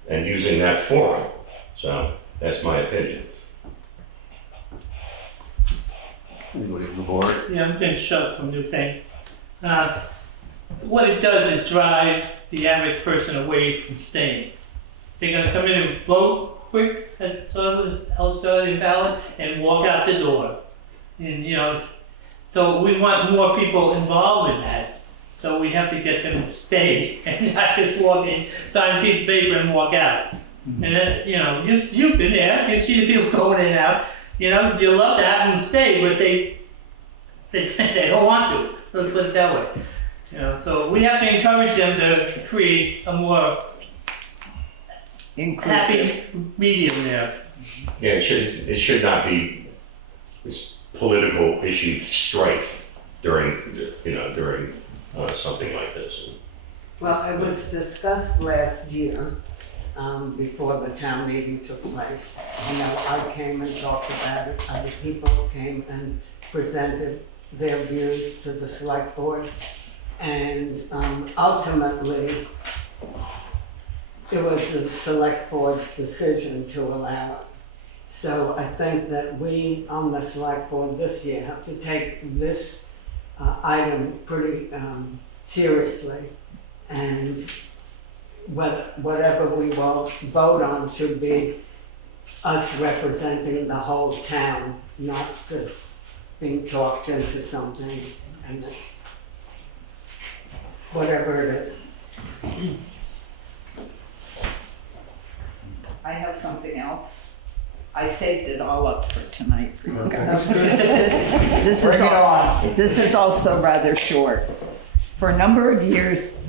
and using that forum. So that's my opinion. Anybody on the board? Yeah, I'm Vince Shuck from Newfane. What it does is drive the average person away from staying. They're gonna come in and vote quick, as Australian ballot, and walk out the door. And you know, so we want more people involved in that. So we have to get them to stay and not just walk in, sign a piece of paper and walk out. And that's, you know, you've been there, you see the people going in and out. You know, you love to have them stay, but they don't want to. Let's put it that way. You know, so we have to encourage them to create a more Inclusive. happy medium there. Yeah, it should not be this political issue strife during something like this. Well, it was discussed last year, before the town meeting took place. I know I came and talked about it, other people came and presented their views to the select board. And ultimately, it was the select board's decision to allow it. So I think that we on the select board this year have to take this item pretty seriously, and whatever we vote on should be us representing the whole town, not just being talked into something, and whatever it is. I have something else. I saved it all up for tonight for you guys. This is also rather short. For a number of years,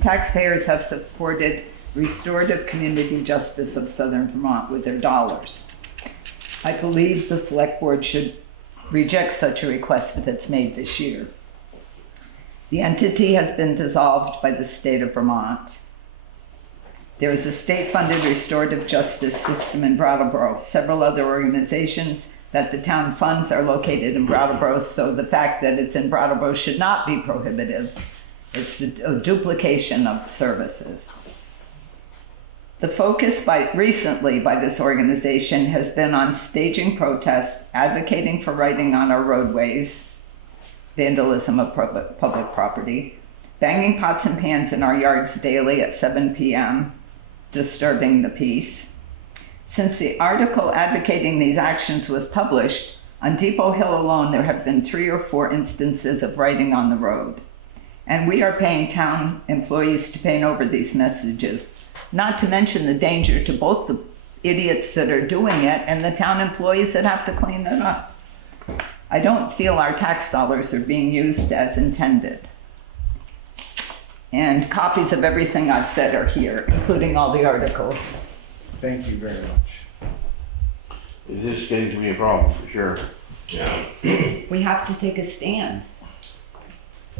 taxpayers have supported restorative community justice of Southern Vermont with their dollars. I believe the select board should reject such a request if it's made this year. The entity has been dissolved by the state of Vermont. There is a state-funded restorative justice system in Brattleboro. Several other organizations that the town funds are located in Brattleboro, so the fact that it's in Brattleboro should not be prohibitive. It's a duplication of services. The focus recently by this organization has been on staging protests, advocating for writing on our roadways, vandalism of public property, banging pots and pans in our yards daily at 7 p.m., disturbing the peace. Since the article advocating these actions was published, on Depot Hill alone there have been 3 or 4 instances of writing on the road. And we are paying town employees to paint over these messages, not to mention the danger to both the idiots that are doing it and the town employees that have to clean it up. I don't feel our tax dollars are being used as intended. And copies of everything I've said are here, including all the articles. Thank you very much. It is getting to be a problem, for sure. Yeah. We have to take a stand.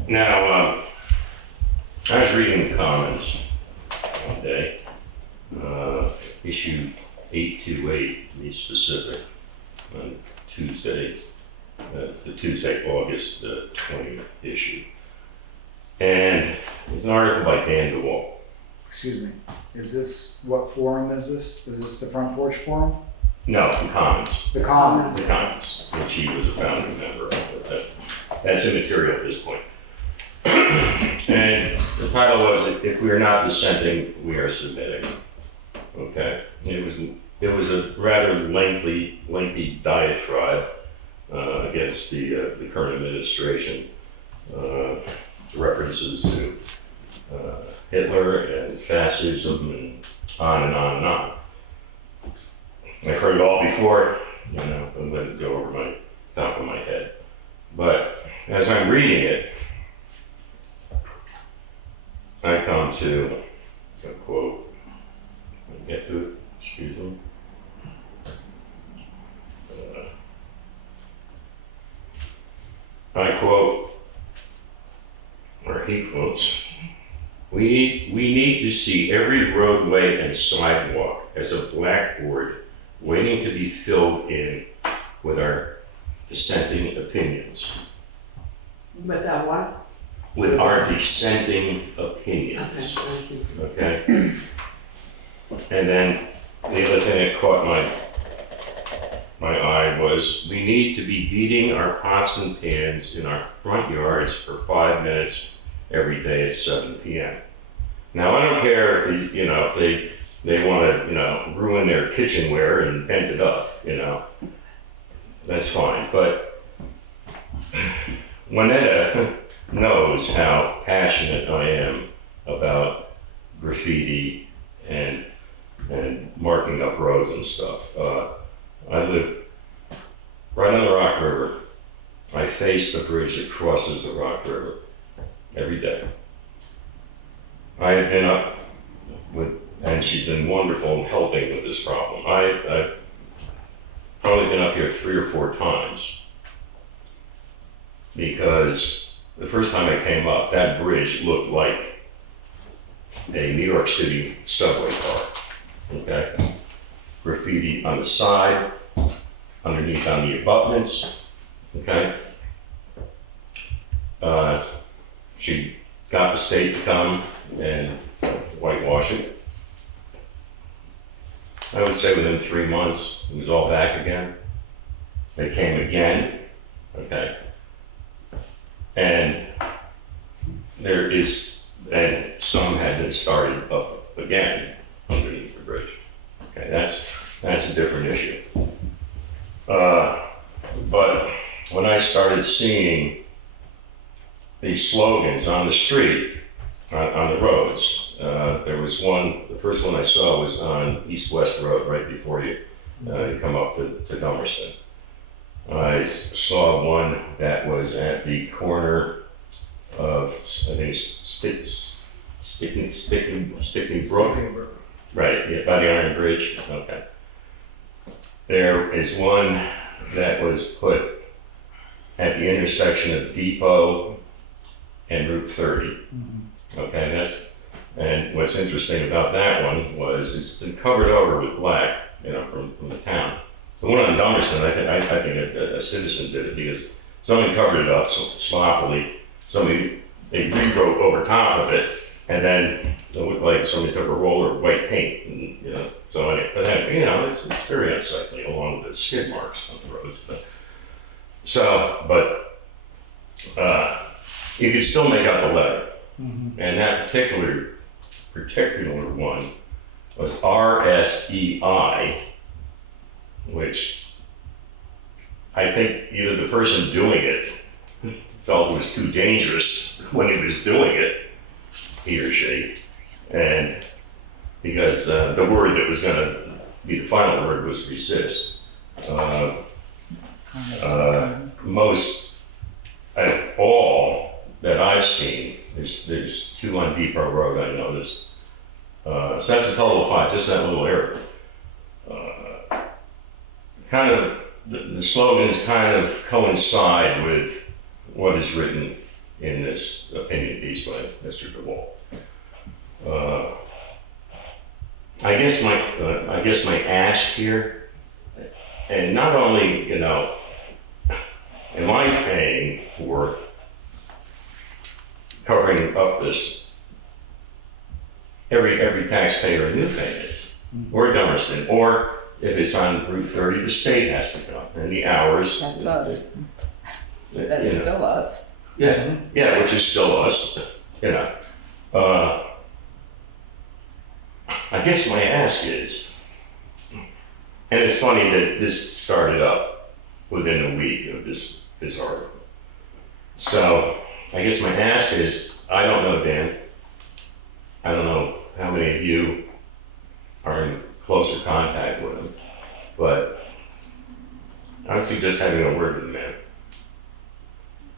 Now, I was reading the comments one day, issue 828, to be specific, on Tuesday, the Tuesday, August 20th issue. And there's an article by Dan DeWalt. Excuse me, is this, what forum is this? Is this the Front Porch Forum? No, the Commons. The Commons? The Commons, which he was a founding member of, but that's immaterial at this point. And the title was, "If we are not dissenting, we are submitting." Okay, it was a rather lengthy diatribe against the current administration, references to Hitler and fascism and on and on and on. I've heard it all before, and let it go over my top of my head. But as I'm reading it, I come to a quote. Let me get to it, excuse me. I quote, or he quotes, we need to see every roadway and sidewalk as a blackboard waiting to be filled in with our dissenting opinions. But that what? With our dissenting opinions. Okay, thank you. Okay? And then the other thing that caught my eye was, we need to be beating our pots and pans in our front yards for 5 minutes every day at 7 p.m. Now, I don't care if they want to, ruin their kitchenware and bent it up, that's fine. But Juanetta knows how passionate I am about graffiti and marking up roads and stuff. I live right on the Rock River. I face the bridge that crosses the Rock River every day. I have been up with, and she's been wonderful in helping with this problem. I've probably been up here 3 or 4 times, because the first time I came up, that bridge looked like a New York City subway car, okay? Graffiti on the side, underneath on the abutments, okay? She got the state to come and whitewash it. I would say within 3 months, it was all back again. They came again, okay? And and some had been started up again underneath the bridge. Okay, that's a different issue. But when I started seeing these slogans on the street, on the roads, there was one, the first one I saw was on East-West Road, right before you come up to Dummerston. I saw one that was at the corner of, I think, Stickney Brook. Right, yeah, by the Iron Bridge, okay. There is one that was put at the intersection of Depot and Route 30. Okay, and what's interesting about that one was it's been covered over with black, from the town. The one on Dummerston, I think a citizen did it because somebody covered it up sloppily. They rewrote over top of it, and then it looked like somebody took a roller of white paint, and so anyway, but it's very unsightly along with the skid marks on the roads. But you could still make out the letter, and that particular one was RSEI, which I think either the person doing it felt was too dangerous when he was doing it, he or she, and because the word that was going to be the final word was resist. Most all that I've seen, there's 2 on Depot Road I noticed. So that's a total of 5, just that little area. Kind of, the slogans kind of coincide with what is written in this opinion piece by Mr. DeWalt. I guess my ask here, and not only, you know, am I paying for covering up this, every taxpayer in Newfane is, or Dummerston, or if it's on Route 30, the state has to come, and the hours. That's us. You That's know. still us. Yeah, which is still us, you know. I guess my ask is, and it's funny that this started up within a week of this article. So I guess my ask is, I don't know, Dan, I don't know how many of you are in closer contact with him, but I would suggest having a word with the man.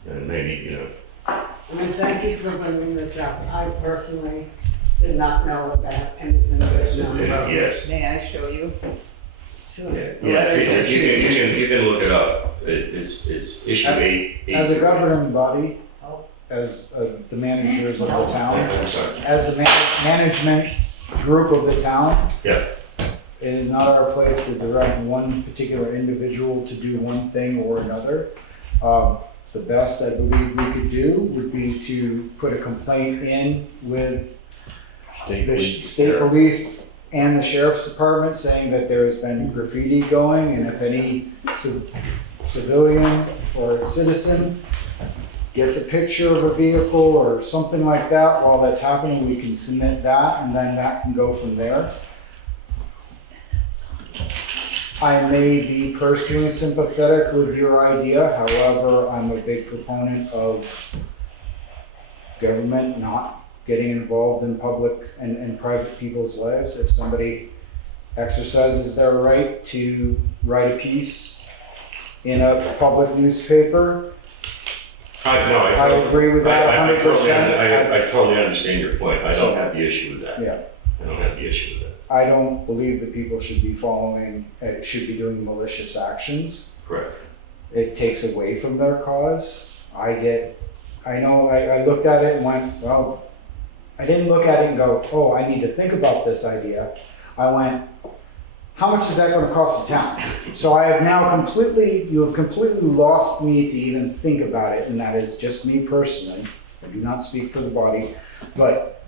And maybe, you know. And thank you for bringing this up. I personally did not know about anything written on the roads. Yes. May I show you? Sure. Yeah, you can look it up. It's issue 8. As a governing body, as the managers of the town, I'm sorry. as the management group of the town, Yeah. it is not our place to direct one particular individual to do one thing or another. The best I believe we could do would be to put a complaint in with the state police and the sheriff's department saying that there's been graffiti going, and if any civilian or citizen gets a picture of a vehicle or something like that while that's happening, we can submit that, and then that can go from there. I may be personally sympathetic with your idea, however, I'm a big proponent of government not getting involved in public and private people's lives. If somebody exercises their right to write a piece in a public newspaper, I agree with that 100%. I totally understand your point. I don't have the issue with that. Yeah. I don't have the issue with that. I don't believe that people should be should be doing malicious actions. Correct. It takes away from their cause. I looked at it and went, well, I didn't look at it and go, oh, I need to think about this idea. I went, how much is that going to cost the town? So you have completely lost me to even think about it, and that is just me personally. I do not speak for the body, but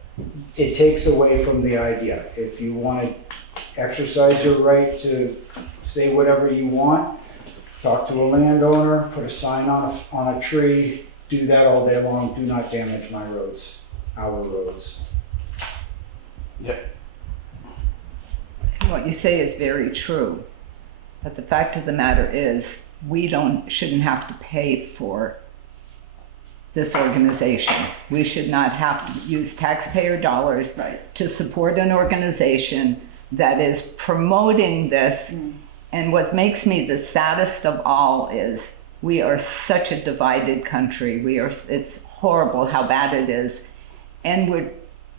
it takes away from the idea. If you want to exercise your right to say whatever you want, talk to a landowner, put a sign on a tree, do that all day long. Do not damage my roads, our roads. Yep. What you say is very true, but the fact of the matter is, we shouldn't have to pay for this organization. We should not have to use taxpayer dollars to support an organization that is promoting this. And what makes me the saddest of all is we are such a divided country. It's horrible how bad it is. And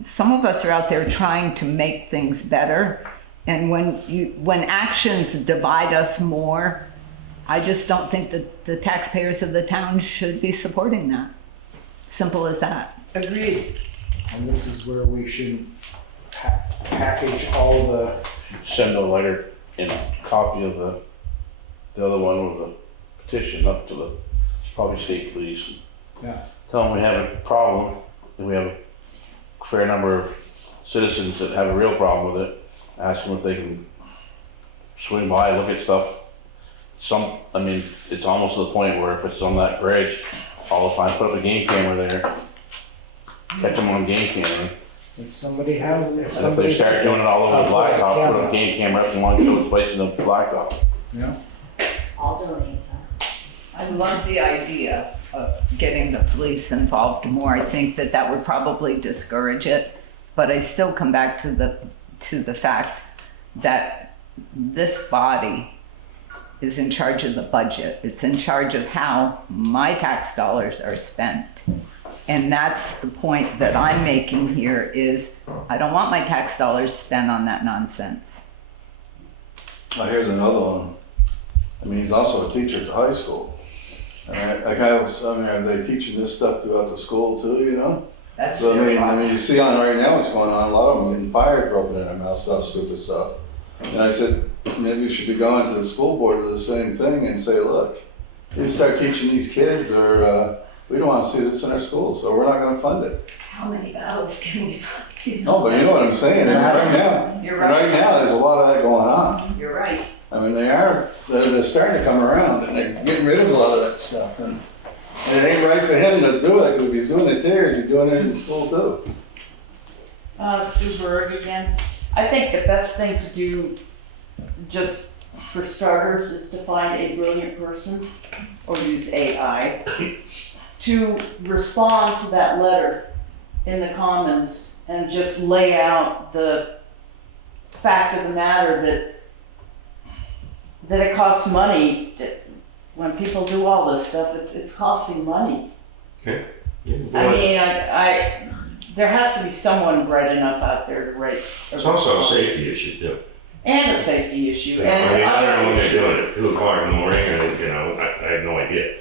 some of us are out there trying to make things better. And when actions divide us more, I just don't think that the taxpayers of the town should be supporting that. Simple as that. Agreed. And this is where we should package all the. Send a letter and a copy of the other one with the petition up to the probably state police. Yeah. Tell them we have a problem, and we have a fair number of citizens that have a real problem with it. Ask them if they can swing by, look at stuff. It's almost to the point where if it's on that bridge, all the time, put up a game camera there, catch them on game camera. If somebody has, And if they start doing it all over the blacktop, put a game camera up and one show its place in the blacktop. Yeah. I'll donate some. I love the idea of getting the police involved more. I think that would probably discourage it, but I still come back to the fact that this body is in charge of the budget. It's in charge of how my tax dollars are spent. And that's the point that I'm making here is I don't want my tax dollars spent on that nonsense. Well, here's another one. I mean, he's also a teacher at the high school. Are they teaching this stuff throughout the school too, you know? That's So very I mean, you see on right now what's going on, a lot of them getting fired for opening their mouths about stupid stuff. And I said, maybe you should be going to the school board with the same thing and say, look, you start teaching these kids or we don't want to see this in our schools, so we're not going to fund it. How many battles can we fight? No, but you know what I'm saying, You're right. right now, there's a lot of that going on. You're right. I mean, they're starting to come around and they're getting rid of a lot of that stuff. And it ain't right for him to do it, because if he's doing it there, he's doing it in school too. Sue Berg again. I think the best thing to do, just for starters, is to find a brilliant person, or use AI, to respond to that letter in the Commons and just lay out the fact of the matter that it costs money. When people do all this stuff, it's costing money. Okay. I mean, there has to be someone bright enough out there to write. It's also a safety issue too. And a safety issue, I and mean, I don't know other when they're doing issues. it, 2 o'clock in the morning, and, you know, I have no idea.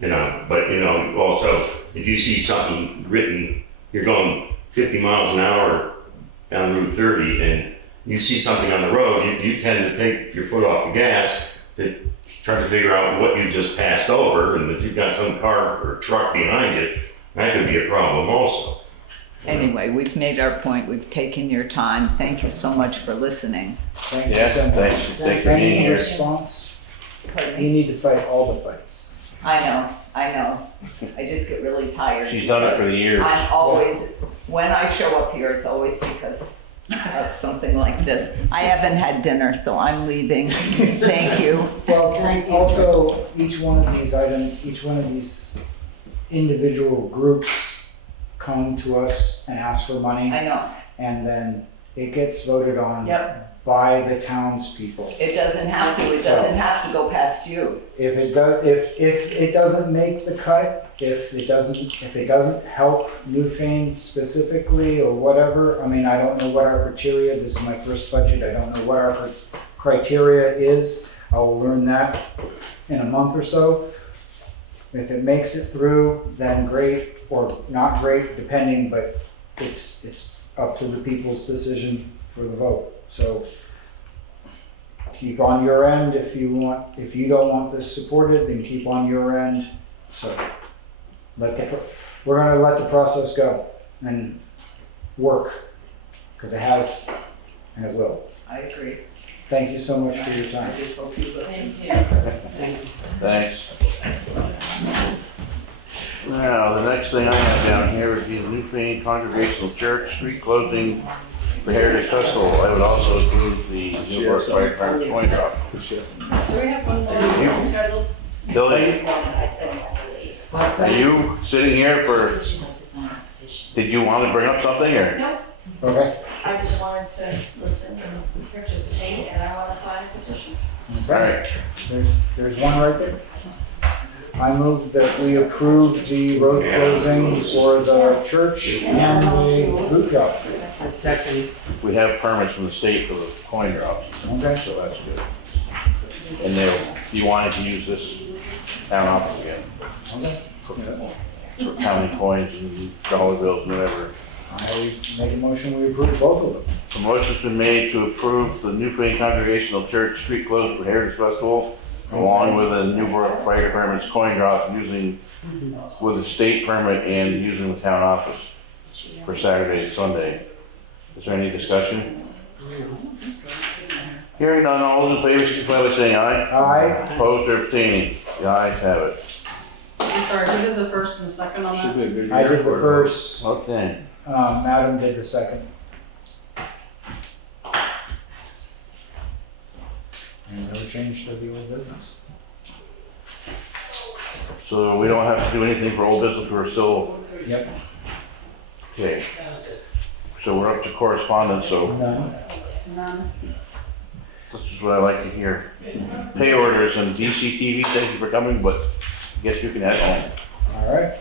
You know, but, you know, also, if you see something written, you're going 50 miles an hour down Route 30, and you see something on the road, you tend to take your foot off the gas to try to figure out what you just passed over, and if you've got some car or truck behind you, that could be a problem also. Anyway, we've made our point. We've taken your time. Thank you so much for listening. Thank you Yeah, so much. thanks for being Any here. response? Pardon You me? need to fight all the fights. I know. I just get really tired. She's done it for the years. I'm always, when I show up here, it's always because of something like this. I haven't had dinner, so I'm leaving. Thank you. Well, also, each one of these items, each one of these individual groups come to us and ask for money, I know. and then it gets voted on Yep. by the townspeople. It doesn't have to. It doesn't have to go past you. If it does, if it doesn't make the cut, if it doesn't help Newfane specifically or whatever, I mean, I don't know what our criteria, this is my first budget, I don't know what our criteria is. I will learn that in a month or so. If it makes it through, then great, or not great, depending, but it's up to the people's decision for the vote. So keep on your end if you don't want this supported, then keep on your end. So we're gonna let the process go and work, because it has and it will. I agree. Thank you so much for your time. I just hope you listen. Thanks. Thanks. Now, the next thing I have down here would be the Newfane Congregational Church street closing for Heritage Festival. I would also include the Newburgh Fire Department's coin drop. Do we have one more unscheduled? Billy, are you sitting here for, did you want to bring up something or? Okay? I just wanted to listen and participate, and I want to sign a petition. All right. There's one right there. I move that we approve the road closing for the church and the boot drop. A second. We have permits from the state for the coin drop, Okay? so that's good. And you wanted to use this town office again Okay. for counting coins and dollar bills and whatever. I make a motion, we approve both of them. A motion's been made to approve the Newfane Congregational Church street closure for Heritage Festival, along with the Newburgh Fire Department's coin drop using, with a state permit and using the town office for Saturday and Sunday. Is there any discussion? Hearing none, all those in favor, signify by saying aye. Aye. Opposed or abstaining? The ayes have it. I'm sorry, who did the first and the second on Should that? be a big I year did the for it. first, Okay. Madam did the second. And no change to the old business. So we don't have to do anything for old business, we're still, Yep. okay. So we're up to correspondence, so None. None. this is what I like to hear. Pay orders and DCTV, thank you for coming, but I guess you can add on. All right.